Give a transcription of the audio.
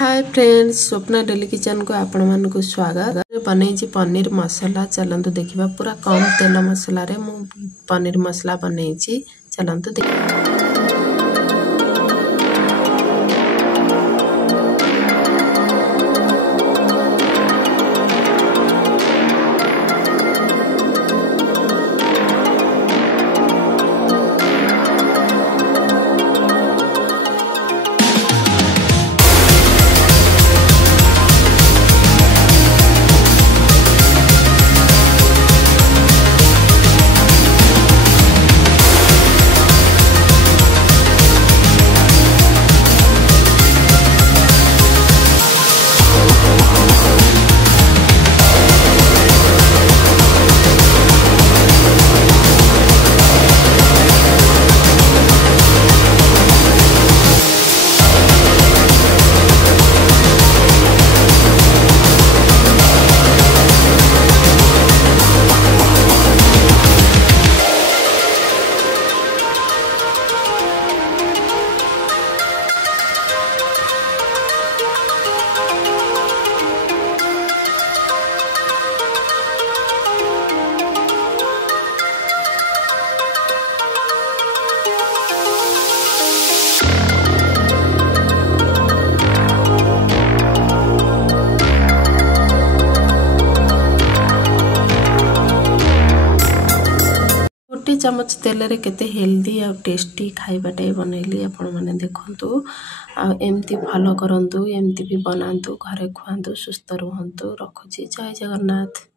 Hi friends, Swapna daily kitchen को आपण मानक स्वागत। बनई पनीर मसला चलतु देखा पूरा कम तेल मसला रे मु पनीर मसला बनई चलतु देखा। चमच तेल रे केते हेल्दी आ टेस्टी खाइबाटे बनैली आपण माने देखंतु आ एमती फॉलो करंतु एमती भी बनांतु घरे खुआंतु सुस्थ रहंतु रखुची जय जगन्नाथ।